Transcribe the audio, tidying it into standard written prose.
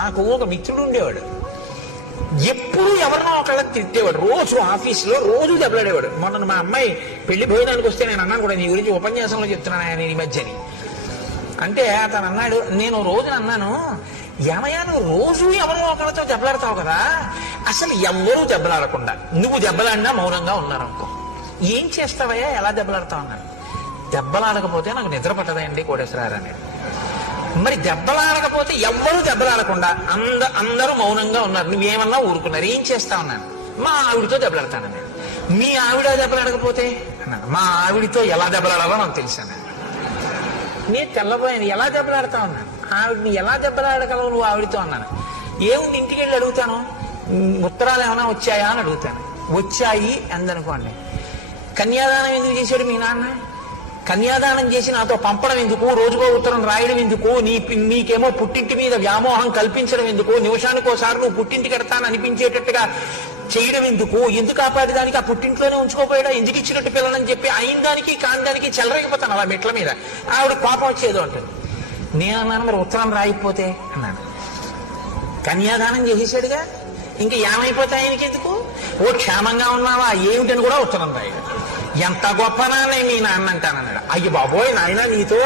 నాకు ఒక మిత్రుడు ఉండేవాడు, ఎప్పుడు ఎవరినో ఒకళ్ళని తిట్టేవాడు, రోజు ఆఫీసులో రోజు దెబ్బలాడేవాడు. మొన్న మా అమ్మాయి పెళ్లి భోజనానికి వస్తే నేను అన్నాను కూడా, నీ గురించి ఉపన్యాసంలో చెప్తున్నాను ఆయన ఈ మధ్యని అంటే, అతను అన్నాడు, నేను రోజున అన్నాను, ఏమయ్యా నువ్వు రోజు ఎవరో ఒకరితో దెబ్బలాడతావు కదా, అసలు ఎవ్వరూ దెబ్బలాడకుండా నువ్వు దెబ్బలాడినా మౌనంగా ఉన్నారనుకో, ఏం చేస్తావయ్యా, ఎలా దెబ్బలాడతావు అన్నాడు. దెబ్బలాడకపోతే నాకు నిద్ర పట్టదండి కోటేశ్వరారు అన్నాడు. మరి దెబ్బలాడకపోతే ఎవ్వరూ దెబ్బలాడకుండా అందరూ మౌనంగా ఉన్నారు, నువ్వేమన్నా ఊరుకున్నారు, ఏం చేస్తా ఉన్నాను, మా ఆవిడితో దెబ్బలాడతానన్నాడు. మీ ఆవిడ దెబ్బలాడకపోతే అన్నాడు, మా ఆవిడితో ఎలా దెబ్బలాడాలో నాకు తెలుసాను. నేను తెల్లబోయాను, ఎలా దెబ్బలాడతా ఉన్నాను, ఆవిడని ఎలా దెబ్బలాడగలవు నువ్వు ఆవిడితో అన్నాను. ఏముంది, ఇంటికి వెళ్ళి అడుగుతాను, ఉత్తరాలు ఏమైనా వచ్చాయా అని అడుగుతాను. వచ్చాయి అందనుకోండి. కన్యాదానం ఎందుకు చేశాడు మీ నాన్న, కన్యాదానం చేసి నాతో పంపడం ఎందుకు, రోజుకో ఉత్తరం రాయడం ఎందుకు, నీకేమో పుట్టింటి మీద వ్యామోహం కల్పించడం ఎందుకు, నిమిషానికోసారి నువ్వు పుట్టింటికి కడతాను అనిపించేటట్టుగా చేయడం ఎందుకు, ఎందుకు ఆపాదిదానికి ఆ పుట్టింట్లోనే ఉంచుకోపోయాడా, ఎందుకు ఇచ్చినట్టు పిల్లలని చెప్పి అయిన దానికి కాని దానికి చెలరైపోతాను అలా మెట్ల మీద. ఆవిడ కోపం వచ్చేదో అంటుంది. నేను అన్నాను, మరి ఉత్తరం రాయిపోతే అన్నాను. కన్యాదానం చేసేసాడుగా, ఇంకా ఏమైపోతాయి ఆయనకి ఎందుకు, ఓ క్షేమంగా ఉన్నావా ఏమిటని కూడా ఉత్తరం రాయడు. ఎంత గొప్ప నాన్న మీ నాన్న అంటానన్నాడు. అయ్యి బాబోయ్ నాయన నీతో